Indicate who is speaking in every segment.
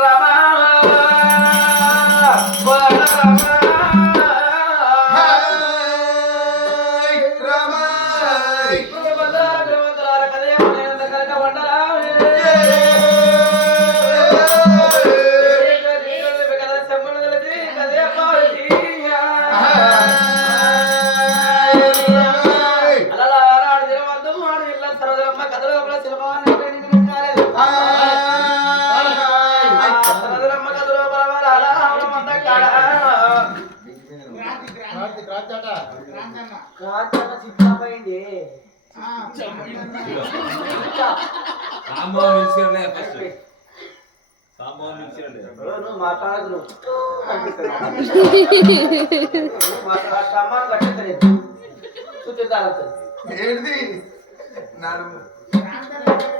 Speaker 1: Rama mix అవ్వలే first sambar mix అవ్వలే
Speaker 2: నువ్వు మాట్లాడదు మాట్లాడమ్మా కట్టలేదు చూపిద్దాను
Speaker 3: ఏంటిది నడుము
Speaker 2: నువ్వు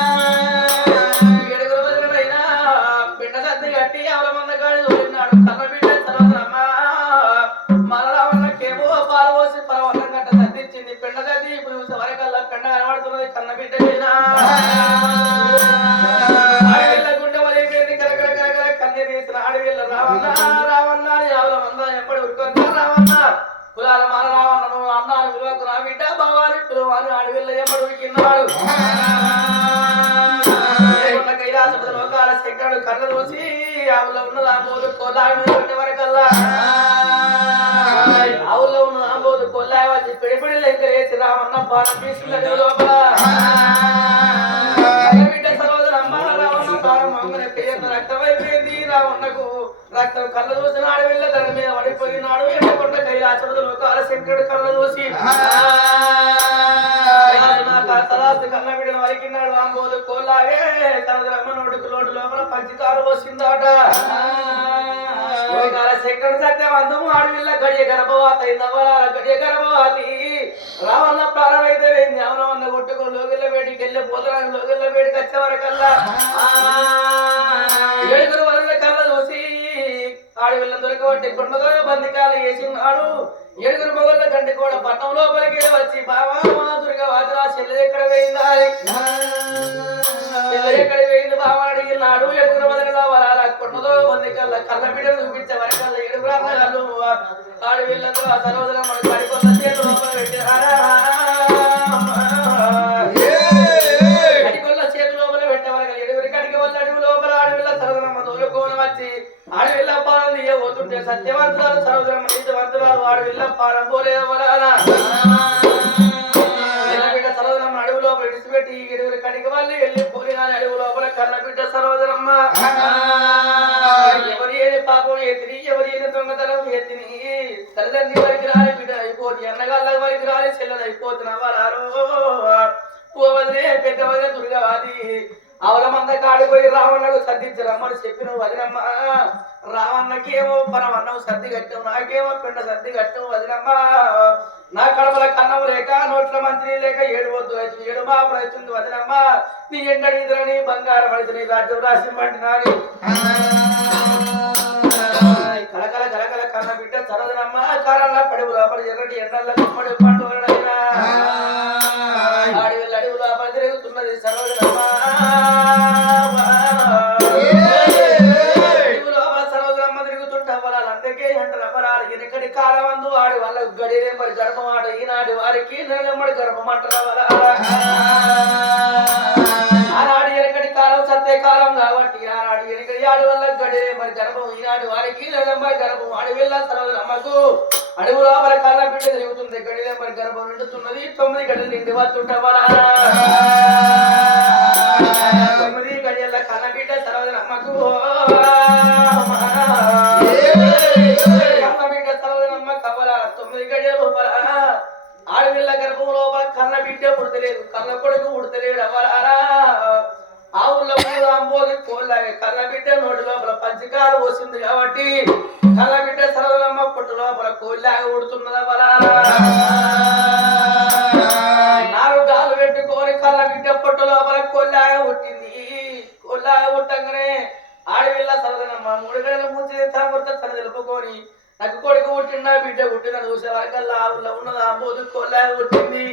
Speaker 2: ఎప్పటి ఉరికిన్నాడు ఉన్న కైలాసపతి లోకాల శంకరుడు కళ్ళు చూసి ఆవులో ఉన్న ఆంబోదు కోలాయి మీద కొట్టే వరకల్లా. ఆవులో ఉన్న ఆంబోదు కొల్లాయి వచ్చి పిడి పిడి లెక్క వేసి రావన్న పానం తీసుకున్నది లోపల. బిడ్డ సరోదరు అమ్మ రావణ ప్రాణం అమ్మని పేరున రక్తమైపోయింది. రావణకు రక్తం కళ్ళ చూసిన అడవిల్ల తన మీద పడిపోయినాడు ఎండకొండ కైలాసముడు లోకాల శంకరుడు కళ్ళ చూసి తలాసి కన్న బిడ్డను వరికినాడు రాంబోదు కోలాగే తనది రమ్మ నోటికి లోటు లోపల పంచికారు వస్తుందట లోకాల శంకరుడు సత్యవంతము అడవిల్ల గడియ గర్భవాత నవరాల గడియ గర్భవతి. రావణ ప్రాణమైతే జ్ఞానం కొట్టుకొని లోగిల్ల వేడికి వెళ్ళి పోతరాని లోగిల్ల వేడికి వచ్చే వరకల్లా. ఏడుగురు ఆడవిల్ల దొరకబట్టి కొండలో బందికాలు వేసినాడు ఏడుగురు మొగళ్ళ గంటి కూడా పట్టణం లోపలికి వచ్చి బావా మా దుర్గా వాదిరా చెల్లె ఎక్కడ పోయిందా? చెల్లె ఎక్కడ పోయింది? బావా అడిగినాడు. ఏడుగురు వదిలిన వరాల కొండలో బందికల్ల కళ్ళ బిడ్డలు చూపించే వరకల్లా ఏడుగురు అన్నగాళ్ళు ఆడవిల్లందరూ ఆ సరోజన మనకు పడిపోతారు వచ్చి అడవిల్ల పాలన ఏ పోతుంటే సత్యవంతురాలు సరోజనమ్మ నీతివంతురాలు అడవిల్ల పాలన పోలేదు బిడ్డ సరోజనమ్మ అడుగు లోపల వాళ్ళు వెళ్ళి పోలిన అడుగు లోపల కన్న బిడ్డ ఎవరి ఏది పాపం ఎత్తిని ఎవరి ఏది దొంగతనం ఎత్తిని తల్లిదండ్రి వరకు రాలి బిడ్డ అయిపోతుంది అన్నగాళ్ళ వరకు రాని చెల్లెలు అయిపోతున్నావా రారో పోవదిలే పెద్ద దుర్గవాది అవల మంద కాడిపోయి రావణకు సర్దించి రమ్మని చెప్పిన వదినమ్మ. పనం పరమన్నం సర్ది కట్టావు నాకేమో పిండ సర్ది కట్టావు వదినమ్మ. నా కడపల కన్నం లేక నోట్ల మంత్రి లేక ఏడు వద్దు అవుతుంది ఏడు బాబులు వచ్చింది వదినమ్మ. నీ ఎండ నిద్రని బంగారం పడుతుంది రాజ్యం రాసి నాని. కలకల కలకల కన్న బిడ్డ సరదనమ్మ కారంలో పడుగు లోపల ఎర్రటి ఎండల్లో గుమ్మడి పండు అందుకే వాళ్ళందరికీ అంటారు అమరాలు ఎనకటి కాలమందు ఆడి వాళ్ళకు గడిరేమడి గర్భమాట ఈనాటి వారికి గర్భం గర్భమంటారు ఆనాడు ఎనకటి కాలం సత్య కాలం కాబట్టి ఆనాడు ఎనకటి ఆడి వల్ల గడిరే మరి గర్భం ఈనాడు వారికి నెలమ్మడి గర్భం అడవిల్ల సరోజనమ్మకు అడుగు లోపల కళ్ళ బిడ్డ తిరుగుతుంది గడిలే మరి గర్భం నిండుతున్నది తొమ్మిది గడిలు నిండి వస్తుంటావా తొమ్మిది గడియల కళ్ళ బిడ్డ సరోజనమ్మకు కళ్ళ బిడ్డ తొమ్మిది గడియ లోపల ఆడపిల్ల గర్భం లోపల కన్న బిడ్డ పుడతలేదు కన్న కొడుకు పుడతలేడు అవరారా ఆ ఊళ్ళో కూడా అంబోది కోల్లాగే కన్న బిడ్డ నోటి లోపల పంచకాలు పోసింది కాబట్టి కన్న బిడ్డ సరదలమ్మ పుట్టు లోపల కోల్లాగా ఉడుతున్నది ఆడవిల్ల సరదనమ్మ మూడు గడల ముంచి తన తన తెలుపుకొని నాకు కొడుకు పుట్టిందా బిడ్డ పుట్టిన చూసే వరకల్లా ఆవుల్లో ఉన్నదా? బోదుకోలే పుట్టింది.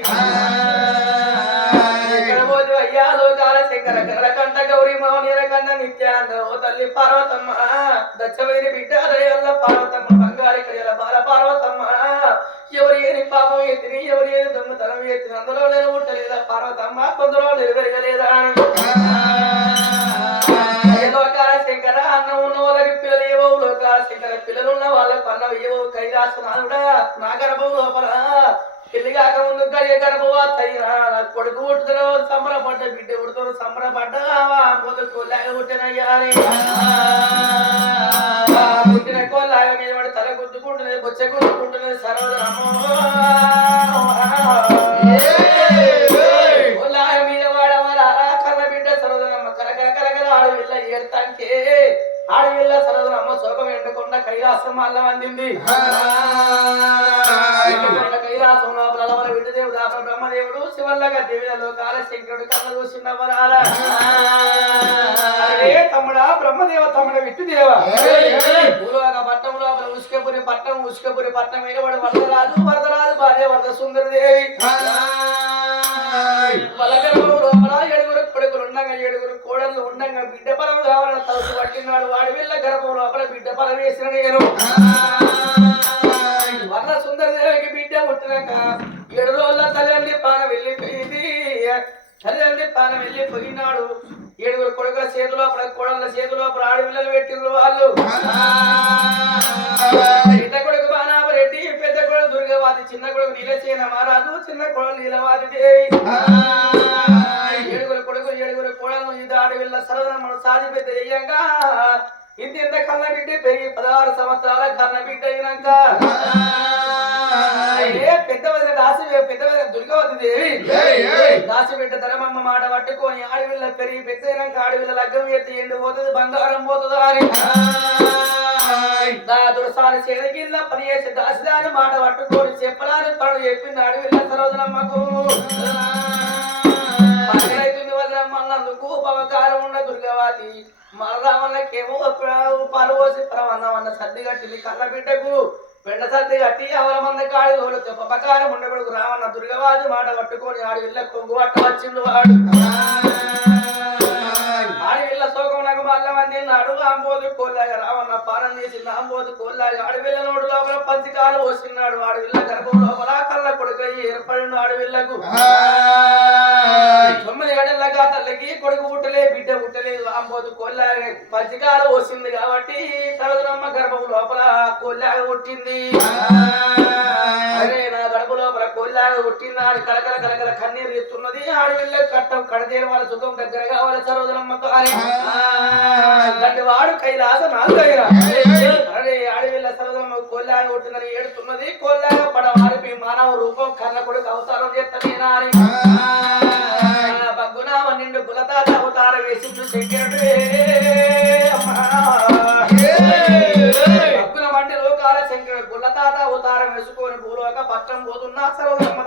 Speaker 2: ఎక్కడ అయ్యా లోకాల శంకర కరకంట గౌరీ మౌనీర కన్న నిత్యానంద ఓ తల్లి పార్వతమ్మ. దచ్చమైన బిడ్డ దయల్ల పార్వతమ్మ బంగారి కడియల బాల పార్వతమ్మ. ఎవరు ఏని పాపం ఎత్తిని ఎవరు ఏని దొంగతనం ఎత్తిని అందులో నేను పుట్టలేదా? పార్వతమ్మ కొందరు నిలబెరగలేదా అని. ఉన్న వాళ్ళకి అన్న ఏవో నా గర్భం లోపల. పెళ్ళి కాక ముందు గడియ గర్భవా తయ్యరా నా కొడుకు పుట్టుతారో సంబరపడ్డ బిడ్డ పుడతారో సంబరపడ్డా పొద్దు కొల్లాగా పుట్టినయ్యా పుట్టిన కొల్లాగ మీద పడి తల గుద్దుకుంటున్నది బొచ్చ గుద్దుకుంటున్నది సరోజనమ్మ కైలాసం అల్లం అందింది కైలాసం లోపల బ్రహ్మదేవుడు శివల్లగా దేవి లోకాల శంకరుడు కళ్ళ చూసినవరారా అరే తమ్ముడా బ్రహ్మదేవ తమ్ముడ విట్టుదేవ భూలోక పట్టణం లోపల ఉసుకపురి పట్టణం ఉసుకపురి పట్టణం అయినవాడు వరదరాజు వరదరాజు భార్య వరద సుందరదేవి. బలగర్భం లోపల ఏడుగురు కొడుకులు ఉండగా ఏడుగురు కోడళ్ళు ఉండగా బిడ్డ పొలం కావాలని తలుసు వాడి వెళ్ళ గర్భం లోపల బిడ్డ పొలం వేసిన నేను. వరద సుందరదేవికి బిడ్డ పుట్టినాక ఏడు రోజుల తల్లి పాన వెళ్ళిపోయింది. తల్లి పాన వెళ్ళిపోయినాడు. ఏడుగురు కొడుకుల చేతులు లోపల కోడళ్ళ చేతి అప్పుడు ఆడపిల్లలు పెట్టిండ్రు వాళ్ళు. పెద్ద కొడుకు బాణాపరెడ్డి పెద్ద కొడుకు దుర్గవాది చిన్న కొడుకు నీలచేన మహారాజు చిన్న కొడుకు నీలవాది దేవి ఇంత ఇంత కన్న బిడ్డ పెరిగి పదహారు సంవత్సరాల కన్న బిడ్డ అయినాక ఏ పెద్ద వదిన దాసి పెద్ద వదిన దుర్గవతి దేవి. దాసి బిడ్డ ధరమమ్మ మాట పట్టుకొని ఆడవిల్ల పెరిగి పెద్ద అయినాక ఆడవిల్ల లగ్గం ఎత్తి ఎండు పోతుంది బంగారం పోతుందా అని. దురసాని చేదకిల్ల పని చేసి దాసిదాని మాట పట్టుకొని చెప్పరాని పనులు చెప్పింది అడవిల్ల సరోజనమ్మకు. అన్నందుకు ఉన్న దుర్గవాతి. మరదామన్నకేమో పాలు పోసి పరమన్నం సర్ది కట్టింది కళ్ళ బిడ్డకు. పెండ సర్ది కట్టి అవల కాడి తోలు పపకారం ఉండకూడదు. రామన్న దుర్గవాది మాట పట్టుకొని ఆడు ఇళ్ళ కొంగు పట్ట వచ్చిండు వాడు. కోల్లాగా రావన్న పానం చేసింది అంబోదు కోల్లాగా ఆడి వెళ్ళ నోడు లోపల పంచికాలు పోసినాడు వెళ్ళ గర్భం లోపల కళ్ళ కొడుకు ఏర్పడిన ఆడి వెళ్ళకు తొమ్మిది ఏడల్లగా తల్లికి కొడుకు పుట్టలే బిడ్డ పుట్టలేదు అంబోదు కోల్లాగా పంచికాలు పోసింది కాబట్టి తరదునమ్మ గర్భం లోపల కోల్లాగా పుట్టింది. కోల్లాగా పుట్టిందా అని కలకల కలకల కన్నీరు ఎత్తున్నది. ఆడి వెళ్ళ కట్టం కడదేరు వాళ్ళ సుఖం దగ్గర కావాలి సరోజనమ్మకు అని వాడు కైలాస నాలుగైనా అరే ఆడి వెళ్ళ సరోజనమ్మ కోల్లాగా పుట్టిందని ఏడుతున్నది. కోల్లాగా మానవ రూపం కన్న కొడుకు అవతారం చేస్తానేనా అని. బగ్గునా నిండు గులతాత అవతార బగ్గున వంటి లోకాల శంకరుడు గుల్లతాత అవతారం వేసుకొని భూలోక పట్టం పోతున్నా సర్వమ్మ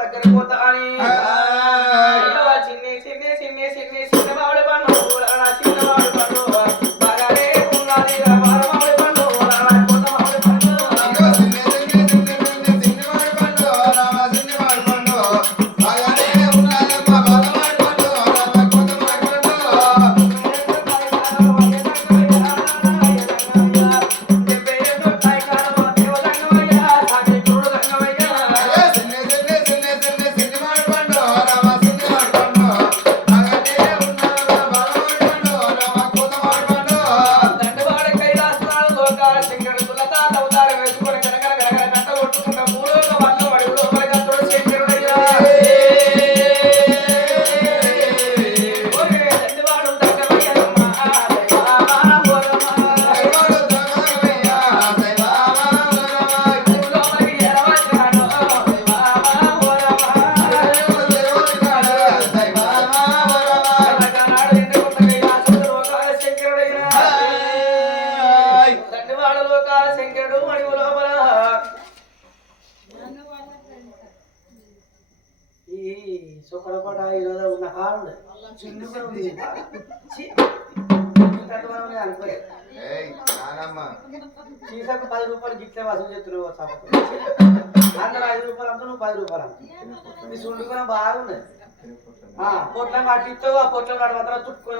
Speaker 2: మనం నేను అనుకోలేదు
Speaker 1: ఏయ్ నానమ్మ.
Speaker 2: చీసకు పది రూపాయలు గిట్లే వసూలు చేస్తున్నావు అందరూ ఐదు రూపాయలు అమ్ముతావు నువ్వు పది రూపాయలు నీ సుండుకున్న బాగున్నది ఆ, పొట్లం పట్టిస్తావు ఆ పొట్లం కాడ మాత్రం చుట్టుకొని